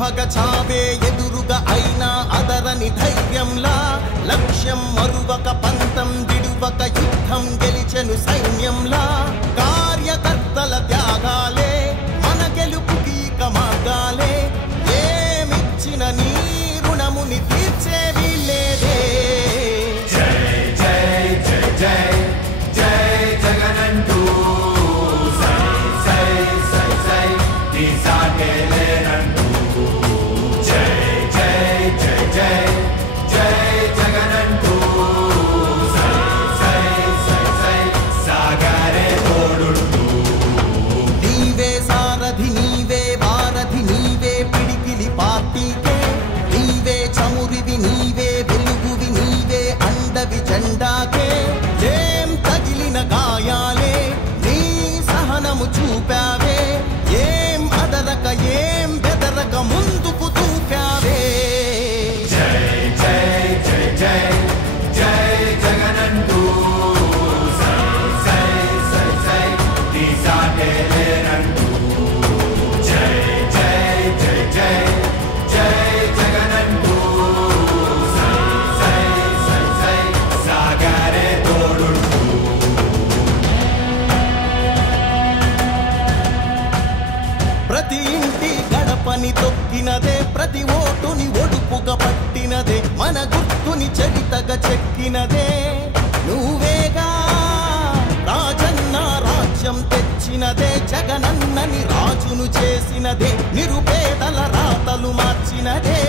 భగ చావే ఎదురుగా అయినా అదరని ధైర్యంలా లక్ష్యం మరువక పంతం విడువక యుద్ధం గెలిచెను సైన్యంలా కార్యకర్తల త్యాగాలే మన గెలుపుకి మార్గాలే ఏమిచ్చిన నీ రుణముని తీర్చేవి లేదే జై జై జై జై జై జగనంటూ సై సై సై సై నీ సాగేలేనంటూ జెండాకే ఏం తగిలిన గాయాలే నీ సహనము చూపావే ఏం అదరక ఏం బెదరక ముందుకు దూకావే జై జై జై జై జై జగనంటూ సై సై సై సై నీ సాగేలేనంటూ జై జై జై జై జై జగనంటూ ప్రతి ఇంటి గడపని తొక్కినదే ప్రతి ఓటుని ఒడుపుగా పట్టినదే మన గుర్తుని చరితగా చెక్కినదే నువ్వేగా రాజన్న రాజ్యం తెచ్చినదే జగనన్నని రాజును చేసినదే నిరుపేదల రాతలు మార్చినదే